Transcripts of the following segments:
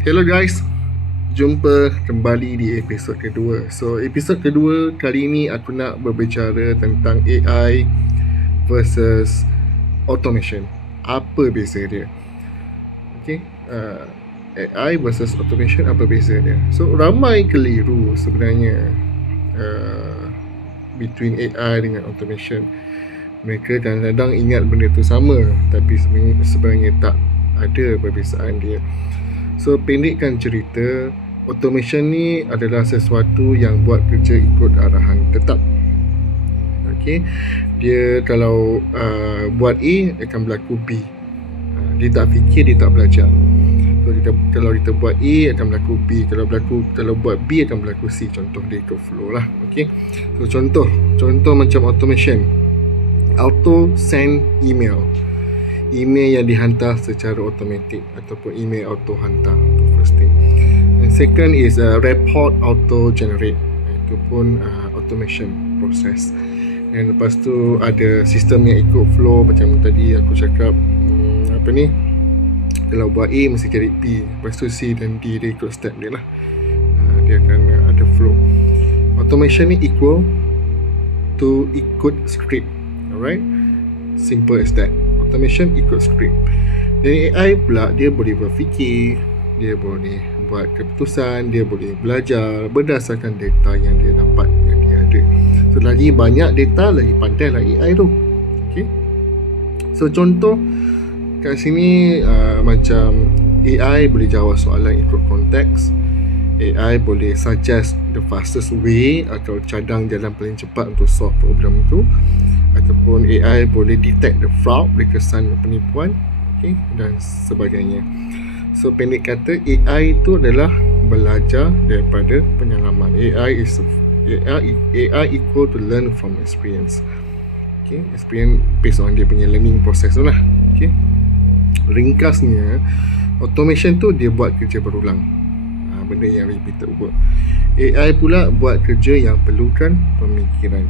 Hello guys, jumpa kembali di episod kedua. So episod kedua kali ini aku nak berbicara tentang AI versus automation. Apa beza dia? Okay, AI versus automation, apa beza dia? So ramai keliru sebenarnya between AI dengan automation. Mereka kadang-kadang ingat benda tu sama, tapi sebenarnya tak ada perbezaan dia. So pendekkan cerita, automation ni adalah sesuatu yang buat kerja ikut arahan tetap. Okay, dia kalau buat A akan berlaku B. Dia tak fikir, dia tak belajar. So kalau kita buat A akan berlaku B, kalau buat B akan berlaku C. Contoh dia ikut flow lah. Okay, so contoh macam automation, auto send email yang dihantar secara automatik ataupun email auto hantar, first thing. And second is report auto generate, itu pun automation process. Dan lepas tu ada sistem yang ikut flow, macam tadi aku cakap, kalau buat A mesti cari B, lepas tu C dan D, dia ikut step dia lah. Dia akan ada flow. Automation ni equal to ikut script. Alright, simple as that. Automation ikut script. Dan AI pula dia boleh berfikir, dia boleh buat keputusan, dia boleh belajar berdasarkan data yang dia dapat, yang dia ada. So lagi banyak data, lagi pandai lah AI tu. Okay, so contoh kat sini macam AI boleh jawab soalan ikut konteks, AI boleh suggest the fastest way atau cadang jalan paling cepat untuk solve problem tu, ataupun AI boleh detect the fraud, kesan penipuan, okay, dan sebagainya. So pendek kata, AI itu adalah belajar daripada pengalaman. AI equal to learn from experience. Okay, experience based on dia punya learning process tu lah. Okay, ringkasnya, automation tu dia buat kerja berulang, benda yang repeated work. AI pula buat kerja yang perlukan pemikiran.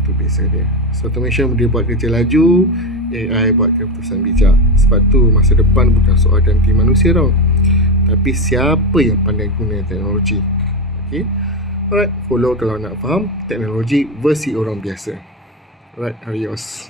Itu beza dia. So automation dia buat kerja laju, AI buat keputusan bijak. Sebab tu masa depan bukan soal ganti manusia tau, tapi siapa yang pandai guna teknologi. Okay, alright, follow kalau nak faham teknologi versi orang biasa. Alright, adios.